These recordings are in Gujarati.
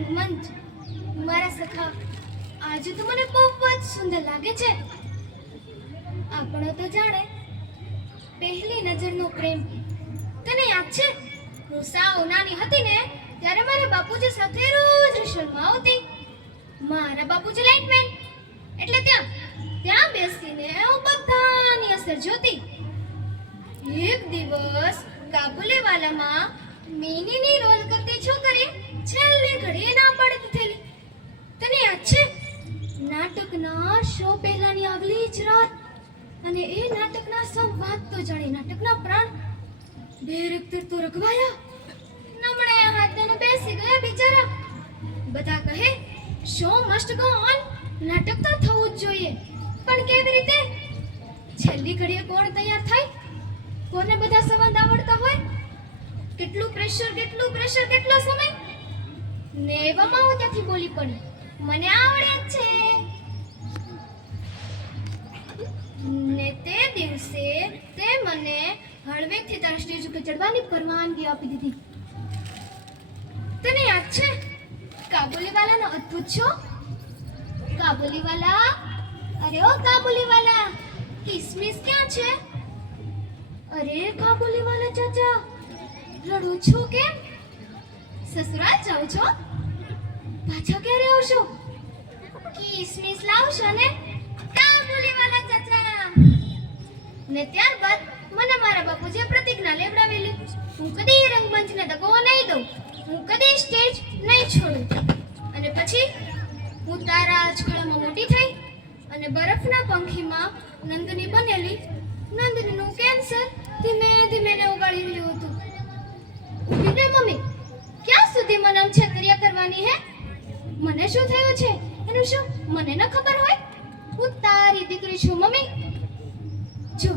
રંગમંચ મારા સખા, આજે તો મને બહુ જ સુંદર લાગે છે. આપણો તો જાણે પહેલી નજરનો પ્રેમ. તને યાદ છે, હું સાવ નાની હતી ને ત્યારે મારા બાપુજી સાથે રોજ રિક્ષામાં આવતી. મારા બાપુજી લાઇટમેન, એટલે ત્યાં બેસીને હું બધાની અસર જોતી. એક દિવસ કાબુલીવાલામાં મિનીની રોલ કરતી છોકરી છેલ્લી ઘડીએ ના પાડી દીધેલી. તને યાદ છે, નાટકના શો પહેલાની આગલી જ રાત, અને એ નાટકના સંવાદ તો જાણે નાટકના પ્રાણ. ડિરેક્ટર તો રઘવાયા, નમણે હાથ લઈને બેસી ગયા બિચારા. બધા કહે શો મસ્ટ ગો ઓન, નાટક તો થવું જ જોઈએ, પણ કેવી રીતે? છેલ્લી ઘડીએ કોણ તૈયાર થાય? કોને બધા સંવાદ આવડતા હોય? કેટલું પ્રેશર, કેટલો સમય! ને એવામાં હું ત્યાંથી બોલી પડી, મને આવડે જ છે. ને તે દિવસે તે મને હળવેકથી તારા સ્ટેજ ઉપર ચડવાની પરવાનગી આપી દીધી. તને યાદ છે કાબુલીવાલાનો અદ્ભુત શો? કાબુલીવાલા, અરે ઓ કાબુલીવાલા, કિસમિસ ક્યાં છે? અરે કાબુલીવાલા ચાચા, રડો છો કેમ? સસુરાલ જાઓ છો? પાછા ક્યારે આવશો? કિસમિસ લાવશો ને કાબુલીવાલા ચાચા? ને ત્યારબાદ મને મારા બાપુજીએ પ્રતિજ્ઞા લેવડાવેલી, હું કદી રંગમંચને દગો નહીં દઉં, હું કદી સ્ટેજ નહીં છોડું. અને પછી હું તારા આજકાળમાં મોટી થઈ અને બરફના પંખીમાં નંદની બનેલી. નંદનીનું કેન્સર ધીમે ધીમે ને ઉગાડી રહ્યું હતું. ઉભી મમ્મી, ક્યાં સુધી મને છેતરિયા કરવાની હે? મને શું થયું છે એનું શું મને ન ખબર હોય? હું તારી દીકરી છું મમ્મી. જો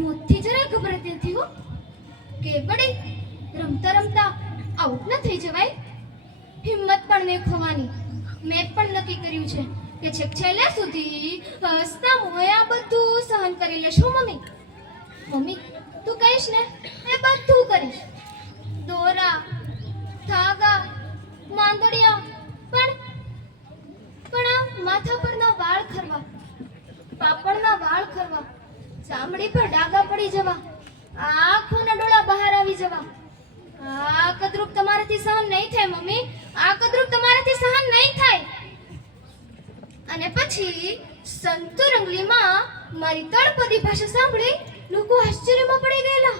મોતથી જરાય ખબર નથી હો કે બડી રમતા રમતા આઉટ ન થઈ જવાય. હિંમત પણ નહીં ખોવાની. મેં પણ નક્કી કર્યું છે કે છેક છેલ્લે સુધી હસતા મોએ આ બધું સહન કરી લેશું મમ્મી. મમ્મી તું કહીશ ને એ બધું કરીશ. દોરા, ધાગા, માંદડિયા, પણ આ માથા પરના વાળ ખરવા, પાપડના વાળ ખરવા, ચામડી પર ડાઘા પડી જવા, આંખોના ડોળા બહાર આવી જવા, આ કદરૂપ તમારાથી સહન નહીં થાય મમ્મી. આ કદરૂપ તમારાથી સહન નહીં થાય. અને પછી સંતુ રંગલીમાં મારી તળપદી ભાષા સાંભળી લોકો આશ્ચર્યમાં પડી ગયેલા.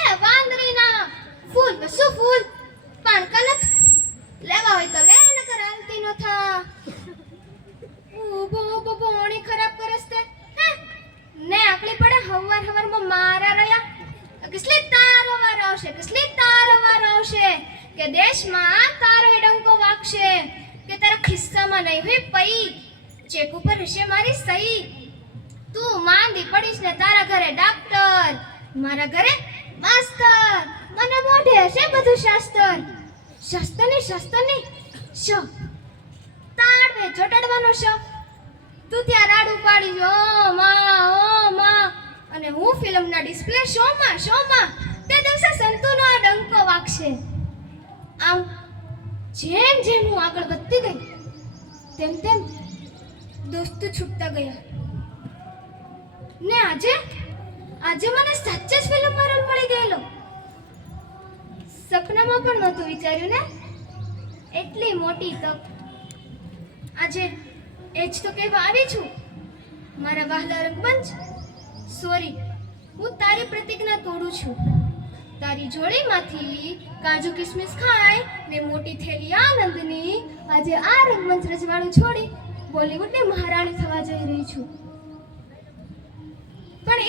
એ વાંદરીના ફૂલ, શું ફૂલ? પાણકલક લેવા હોય તો લે, નકર હાલતી ન થા. ઊભો પોણી ખરાબ કરસ તે ને આકલી પડે હવારમાં મારા રહ્યા. કિસલી તારો વાર આવશે, કિસલી તારો વાર આવશે કે દેશમાં તારો ડંકો વાગશે, કે તારા ખિસ્સામાં નહીં હોય પૈ, ચેક ઉપર હશે મારી સહી. તું માંદી પડીશ ને તારા ઘરે ડાક્ટર, મારા ઘરે માસ્તર, મને મોઢે હશે બધું શાસ્ત્ર. શાસ્ત્રની શો તાળવે ચોટાડવાનો શો. તું ત્યાં રાડું પાડી ઓ માં, અને હું ફિલ્મના ડિસ્પ્લે શોમાં તે દિવસે સંતુનો ડંકો વાગશે. આમ જેમ હું આગળ વધતી ગઈ તેમ દોસ્તો છૂટતા ગયા. ને આજે મને સાચે જ ફિલ્મમાં રોલ મળી ગયેલો. સપનામાં પણ નહોતું વિચાર્યું ને એટલી મોટી તક. આજે એ જ તો કહેવા આવી છું મારા વહાલા રંગમંચ. સોરી, હું તારી પ્રતિજ્ઞા તોડું છું. તારી જોડીમાંથી કાજુ કિસમિસ ખાય ને મોટી થયેલી આનંદની આજે આ રંગમંચ રજવાડું છોડી બોલિવૂડની મહારાણી થવા જઈ રહી છું. પણ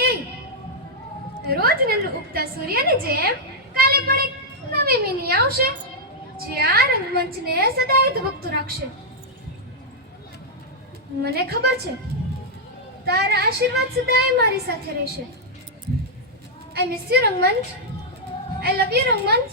એ રોજ ઉગતા સૂર્યની જેમ કાલે પણ એક નવી મિની આવશે જે આ રંગમંચને સદાય ધબકતું રાખશે. મને ખબર છે તારા આશીર્વાદ સદાય મારી સાથે રહેશે. I miss you Rangmanch. I love you Rangmanch.